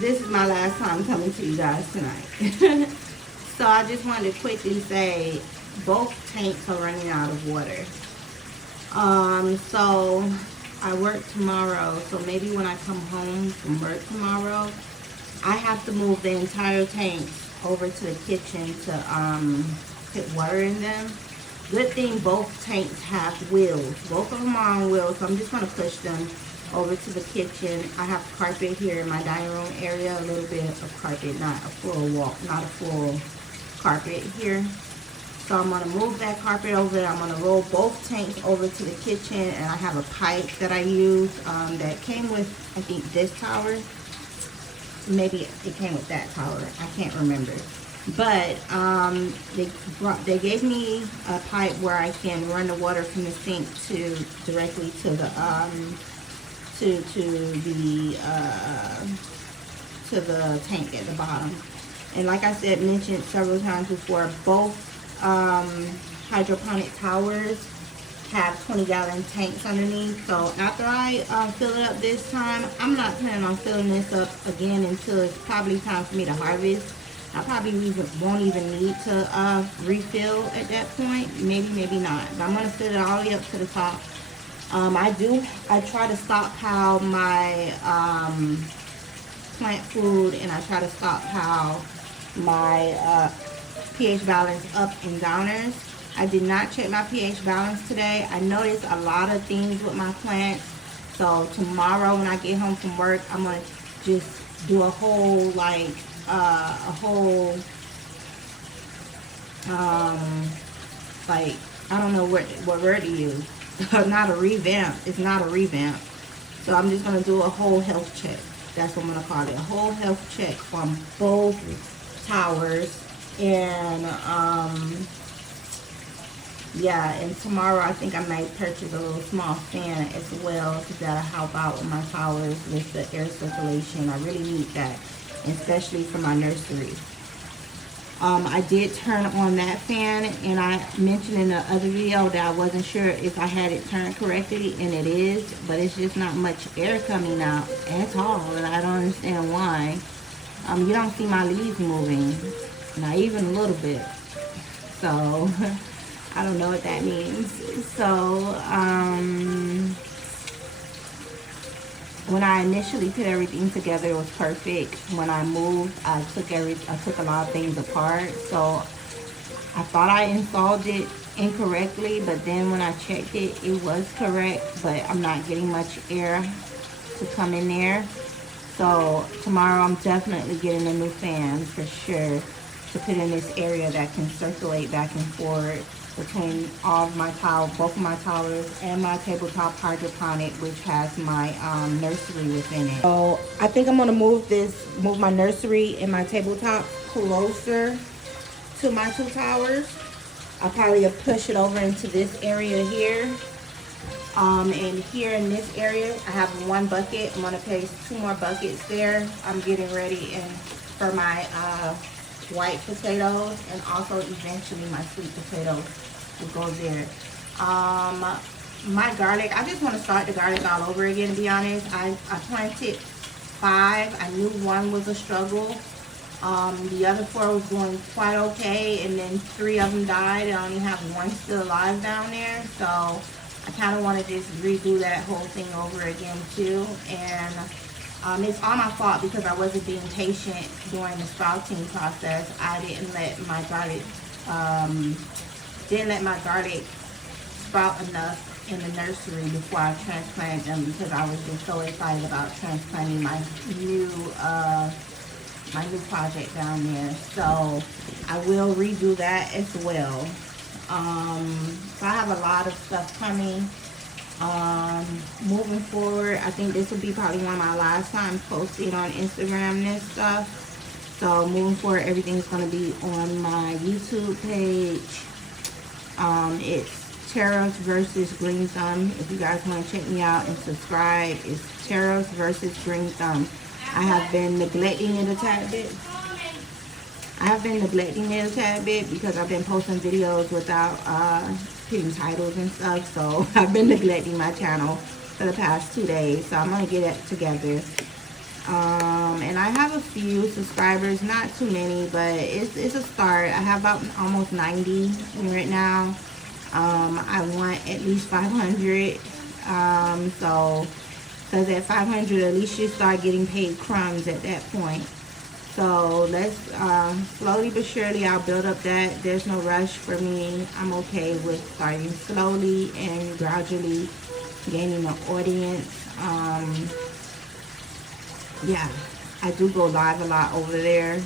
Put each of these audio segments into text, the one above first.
this is my last time coming to you guys tonight. So I just wanted to quickly say both tanks are running out of water. So I work tomorrow, so maybe when I come home from work tomorrow, I have to move the entire tanks over to the kitchen to put water in them. Good thing both tanks have wheels. Both of them are on wheels, so I'm just going to push them over to the kitchen. I have carpet here in my dining room area, a little bit of carpet, not a full wall, not a full carpet here. So I'm going to move that carpet over. I'm going to roll both tanks over to the kitchen, and I have a pipe that I use that came with, I think, this tower. Maybe it came with that tower. I can't remember. But they gave me a pipe where I can run the water from the sink directly to the to the tank at the bottom. And like I said, mentioned several times before, both hydroponic towers have 20-gallon tanks underneath. So after I fill it up this time, I'm not planning on filling this up again until it's probably time for me to harvest. I probably won't even need to refill at that point. Maybe not. But I'm going to fill it all the way up to the top. I try to stockpile my plant food, and I try to stockpile my pH balance up and downers. I did not check my pH balance today. I noticed a lot of things with my plants. So tomorrow when I get home from work, I'm going to just do a whole I don't know what word to use. Not a revamp. It's not a revamp. So I'm just going to do a whole health check. That's what I'm going to call it. A whole health check on both towers. And yeah, and tomorrow I think I might purchase a little small fan as well, because that'll help out with my towers with the air circulation. I really need that, especially for my nursery. I did turn on that fan, and I mentioned in the other video that I wasn't sure if I had it turned correctly, and it is, but it's just not much air coming out at all, and I don't understand why. You don't see my leaves moving, not even a little bit. So I don't know what that means. So when I initially put everything together, it was perfect. When I moved, I took a lot of things apart. So I thought I installed it incorrectly, but then when I checked it, it was correct. But I'm not getting much air to come in there. So tomorrow I'm definitely getting a new fan for sure to put in this area that can circulate back and forth between all of my towers, both of my towers, and my tabletop hydroponic, which has my nursery within it. So I think I'm gonna move my nursery and my tabletop closer to my two towers. I'll probably push it over into this area here. And here in this area, I have one bucket. I'm gonna place 2 more buckets there. I'm getting ready for my white potatoes, and also eventually my sweet potatoes will go there. My garlic, I just want to start the garlic all over again, to be honest. I planted 5. I knew 1 was a struggle. The other 4 was doing quite okay, and then 3 of them died, and I only have 1 still alive down there. So I kind of want to just redo that whole thing over again too. And it's all my fault because I wasn't being patient during the sprouting process. I didn't let my garlic sprout enough in the nursery before I transplanted them, because I was just so excited about transplanting my new project down there. So I will redo that as well. So I have a lot of stuff coming. Moving forward, I think this will be probably one of my last time posting on Instagram this stuff. So moving forward, everything's going to be on my YouTube page. It's Taros versus Green Thumb. If you guys want to check me out and subscribe, it's Taros versus Green Thumb. I have been neglecting it a tad bit. Because I've been posting videos without putting titles and stuff. So I've been neglecting my channel for the past 2 days. So I'm going to get it together. And I have a few subscribers, not too many, but it's a start. I have about almost 90 right now. I want at least 500. So because at 500, at least you start getting paid crumbs at that point. So let's slowly but surely I'll build up that. There's no rush for me. I'm okay with starting slowly and gradually gaining an audience. Yeah, I do go live a lot over there.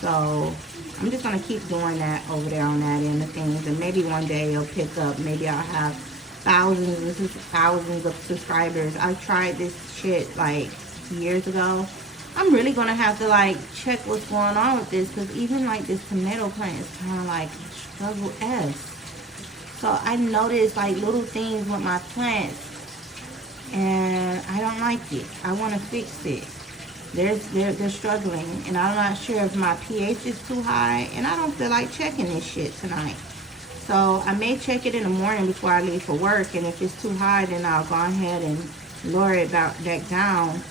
So I'm just gonna keep doing that over there on that end of things, and maybe one day it'll pick up. Maybe I'll have thousands of subscribers. I tried this shit like years ago. I'm really gonna have to like check what's going on with this, because even like this tomato plant is kind of like struggle s. So I noticed like little things with my plants, and I don't like it. I want to fix it. They're struggling, and I'm not sure if my pH is too high, and I don't feel like checking this shit tonight. So I may check it in the morning before I leave for work, and if it's too high, then I'll go ahead and lower it back down.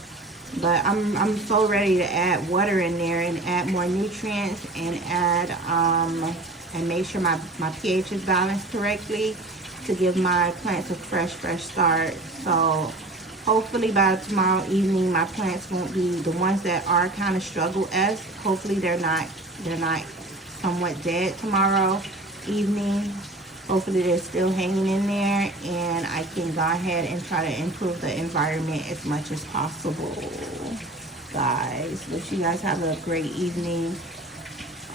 But I'm so ready to add water in there and add more nutrients and add and make sure my pH is balanced correctly to give my plants a fresh start. So hopefully by tomorrow evening, my plants won't be the ones that are kind of struggle-esque. Hopefully they're not somewhat dead tomorrow evening. Hopefully they're still hanging in there, and I can go ahead and try to improve the environment as much as possible, guys. Wish you guys have a great evening.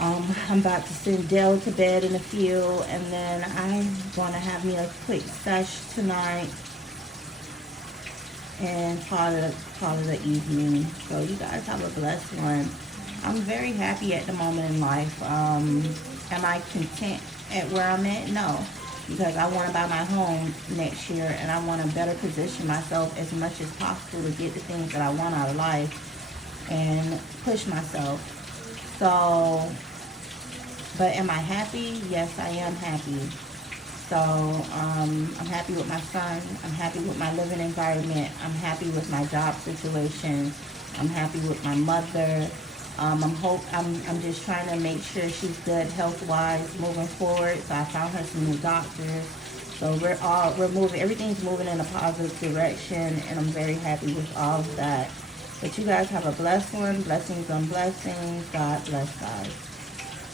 I'm about to send Dell to bed in a few, and then I'm gonna have me a quick sesh tonight and call it the evening. So you guys have a blessed one. I'm very happy at the moment in life. Am I content at where I'm at? No, because I want to buy my home next year, and I want to better position myself as much as possible to get the things that I want out of life and push myself. So, but am I happy? Yes, I am happy. So I'm happy with my son. I'm happy with my living environment. I'm happy with my job situation. I'm happy with my mother. I'm just trying to make sure she's good health-wise moving forward. So I found her some new doctors. So we're moving. Everything's moving in a positive direction, and I'm very happy with all of that. But you guys have a blessed one. Blessings on blessings. God bless, guys.